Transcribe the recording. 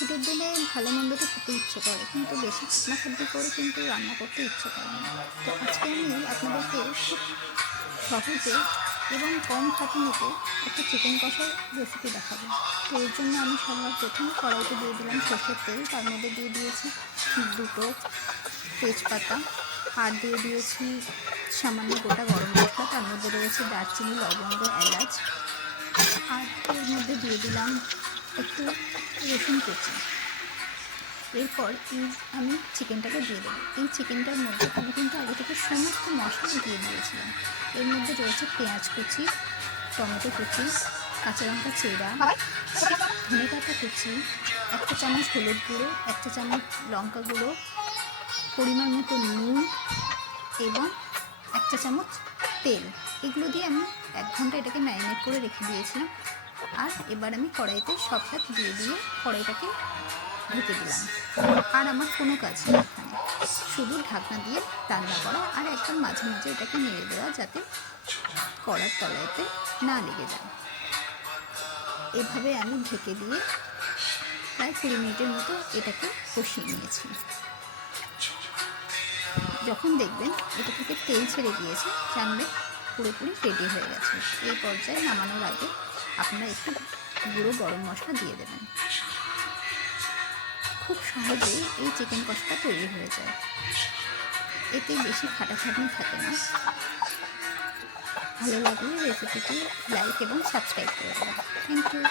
ছুটির দিনে ভালো মন্দ তো খেতে ইচ্ছে করে, কিন্তু বেশি খাটনা করে কিন্তু রান্না করতে ইচ্ছে করে না। তো আজকে আমি আপনাদেরকে খুব সহজে এবং কম খাটুনিতে একটা চিকেন কষার রেসিপি দেখাবো। তো এর জন্য আমি সবার প্রথম কড়াইতে দিয়ে দিলাম সরষের তেল, তার মধ্যে দিয়ে দিয়েছি দুটো তেজপাতা, আর দিয়ে দিয়েছি সামান্য গোটা গরম মশলা, তার মধ্যে রয়েছে দারচিনি, লবঙ্গ, এলাচ, আর এর মধ্যে দিয়ে দিলাম একটু রসুন কুচি। এরপর আমি চিকেনটাকে দিয়ে দেবো। এই চিকেনটার মধ্যে আমি কিন্তু আগে থেকে সমস্ত মশলা দিয়ে দিয়েছিলাম। এর মধ্যে রয়েছে পেঁয়াজ কুচি, টমেটো কুচি, কাঁচা লঙ্কা চেরা, ধনে পাতা কুচি, 1 চামচ হলুদ গুঁড়ো, 1 চামচ লঙ্কা গুঁড়ো, পরিমাণ মতো নুন এবং 1 চামচ তেল। এগুলো দিয়ে আমি 1 ঘন্টা এটাকে ম্যারিনেট করে রেখে দিয়েছিলাম। আর এবার আমি কড়াইতে সবটা দিয়ে কড়াইটাকে ঢেকে দিলাম। আর আমার কোনো কাজ নেই এখানে, শুধু ঢাকনা দিয়ে রান্না করা আর একদম মাঝে মাঝে এটাকে নেড়ে দেওয়া, যাতে কড়ার তলাইতে না লেগে যায়। এভাবে আমি ঢেকে দিয়ে প্রায় 20 মিনিটের মতো এটাকে কষিয়ে নিয়েছি। যখন দেখবেন এটা থেকে তেল ছেড়ে গিয়েছে, জানবেন পুরোপুরি রেডি হয়ে গেছে। এই পর্যায়ে নামানোর আগে আপনারা একটু গুঁড়ো গরম মশলা দিয়ে দেবেন। খুব সহজেই এই চিকেন কষাটা তৈরি হয়ে যায়, এতে বেশি খাটাখাটনি থাকে না। ভালো লাগলে রেসিপিটি লাইক এবং সাবস্ক্রাইব করে দেবেন। Thank you.